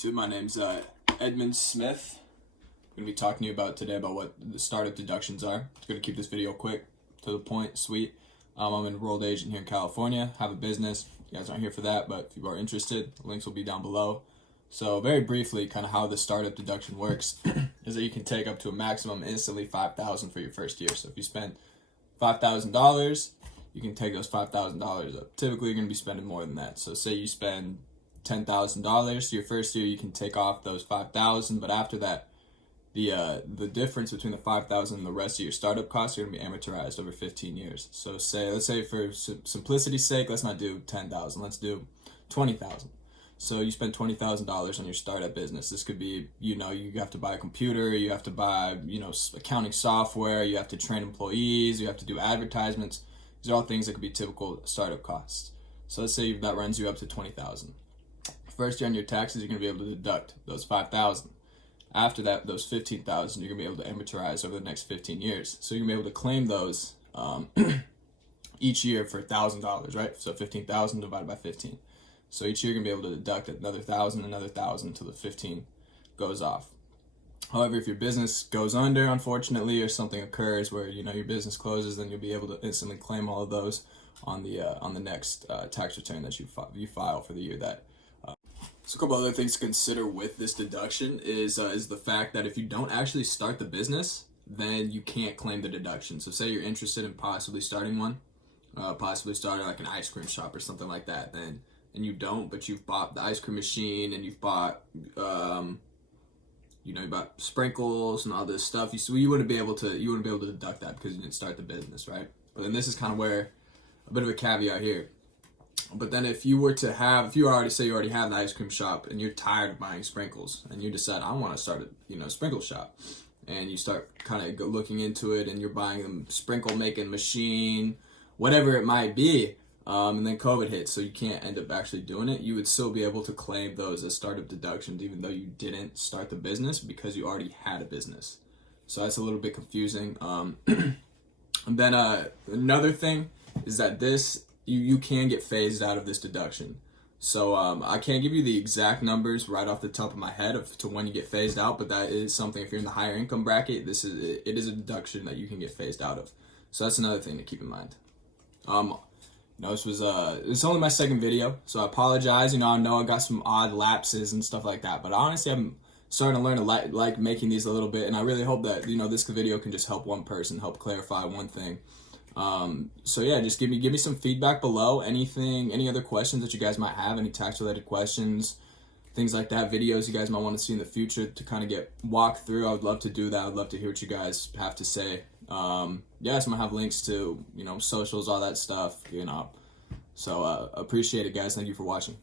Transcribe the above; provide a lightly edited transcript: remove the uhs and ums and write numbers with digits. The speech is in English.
YouTube? My name's Edmund Smith. I'm going to be talking to you today about what the startup deductions are. I'm going to keep this video quick, to the point, sweet. I'm an enrolled agent here in California, have a business. You guys aren't here for that, but if you are interested, the links will be down below. So very briefly, kind of how the startup deduction works is that you can take up to a maximum instantly $5,000 for your first year. So if you spend $5,000, you can take those $5,000 up. Typically, you're going to be spending more than that. So say you spend $10,000 your first year, you can take off those $5,000, but after that, the difference between the $5,000 and the rest of your startup costs are going to be amortized over 15 years. So let's say for simplicity's sake, let's not do $10,000, let's do $20,000. So you spend $20,000 on your startup business. This could be, you have to buy a computer, you have to buy, accounting software, you have to train employees, you have to do advertisements. These are all things that could be typical startup costs. So let's say that runs you up to $20,000. First year on your taxes, you're going to be able to deduct those $5,000. After that, those $15,000, you're going to be able to amortize over the next 15 years. So you're going to be able to claim those each year for $1,000, right? So 15,000 divided by 15. So each year you're going to be able to deduct another 1,000 until the 15 goes off. However, if your business goes under, unfortunately, or something occurs where your business closes, then you'll be able to instantly claim all of those on the next tax return that you file for the year that. So a couple other things to consider with this deduction is the fact that if you don't actually start the business, then you can't claim the deduction. So say you're interested in possibly starting one, possibly starting like an ice cream shop or something like that, and you don't, but you've bought the ice cream machine and you've bought you bought sprinkles and all this stuff. You wouldn't be able to deduct that because you didn't start the business, right? But then this is kind of where a bit of a caveat here. But then if you already have the ice cream shop and you're tired of buying sprinkles and you decide I want to start a sprinkle shop, and you start kind of looking into it and you're buying a sprinkle making machine, whatever it might be, and then COVID hits, so you can't end up actually doing it, you would still be able to claim those as startup deductions even though you didn't start the business because you already had a business. So that's a little bit confusing. And then another thing is that you can get phased out of this deduction. So I can't give you the exact numbers right off the top of my head to when you get phased out, but that is something, if you're in the higher income bracket, it is a deduction that you can get phased out of. So that's another thing to keep in mind. It's only my second video, so I apologize. I know I got some odd lapses and stuff like that, but honestly, I'm starting to learn to like making these a little bit, and I really hope that this video can just help one person, help clarify one thing. So yeah, just give me some feedback below. Any other questions that you guys might have, any tax related questions, things like that, videos you guys might want to see in the future to kind of get walked through. I would love to do that. I'd love to hear what you guys have to say. Yeah, so I'm gonna have links to socials, all that stuff, So appreciate it, guys. Thank you for watching.